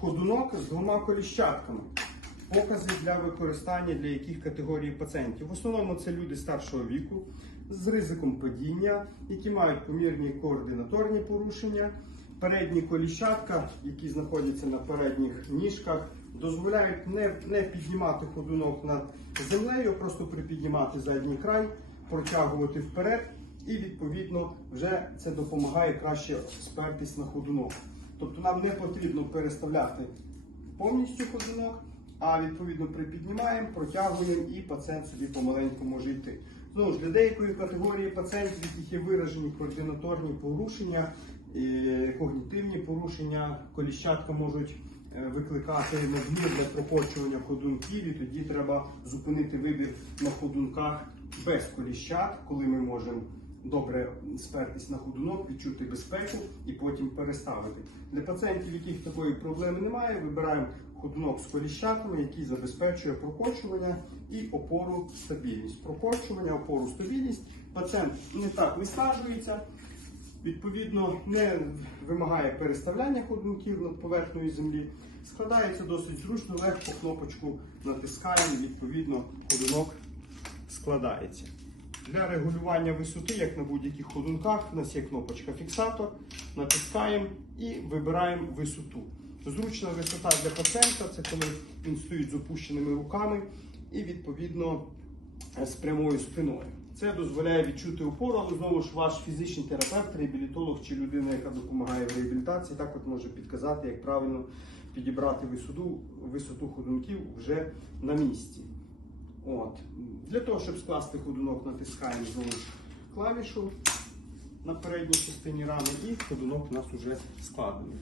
ходунок з двома коліщатками. Покази для використання для яких категорій пацієнтів. В основному це люди старшого віку з ризиком падіння, які мають помірні координаторні порушення. Передні коліщатка, які знаходяться на передніх ніжках, дозволяють не, не піднімати ходунок над землею, просто припіднімати задній край, протягувати вперед, і відповідно вже це допомагає краще спертись на ходунок. Тобто нам не потрібно переставляти повністю ходунок, а відповідно припіднімаємо, протягуємо і пацієнт собі помаленьку може йти. Знову ж для деякої категорії пацієнтів, яких є виражені координаторні порушення, когнітивні порушення, коліщатка можуть е, викликати надмір для прокочування ходунків, і тоді треба зупинити вибір на ходунках без коліщат, коли ми можемо добре спертись на ходунок, відчути безпеку і потім переставити. Для пацієнтів, яких такої проблеми немає, вибираємо ходунок з коліщатами, який забезпечує прокочування і опору стабільність. Прокочування, опору стабільність. Пацієнт не так висаджується, відповідно не вимагає переставляння ходунків над поверхнею землі. Складається досить зручно, легко кнопочку натискаємо, відповідно ходунок складається. Для регулювання висоти, як на будь-яких ходунках, у нас є кнопочка фіксатор, натискаємо і вибираємо висоту. Зручна висота для пацієнта це коли він стоїть з опущеними руками і відповідно з прямою спиною. Це дозволяє відчути опору, але знову ж ваш фізичний терапевт, реабілітолог чи людина, яка допомагає в реабілітації, також може підказати, як правильно підібрати висоту, висоту ходунків вже на місці. От. Для того, щоб скласти ходунок, натискаємо знову клавішу на передній частині рами і ходунок у нас вже складений.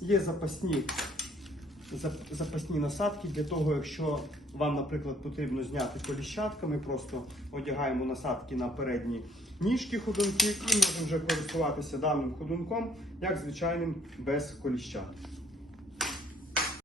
Є запасні, запасні насадки для того, якщо вам, наприклад, потрібно зняти коліщатка, ми просто одягаємо насадки на передні ніжки ходунків і можемо вже користуватися даним ходунком, як звичайним без коліщат.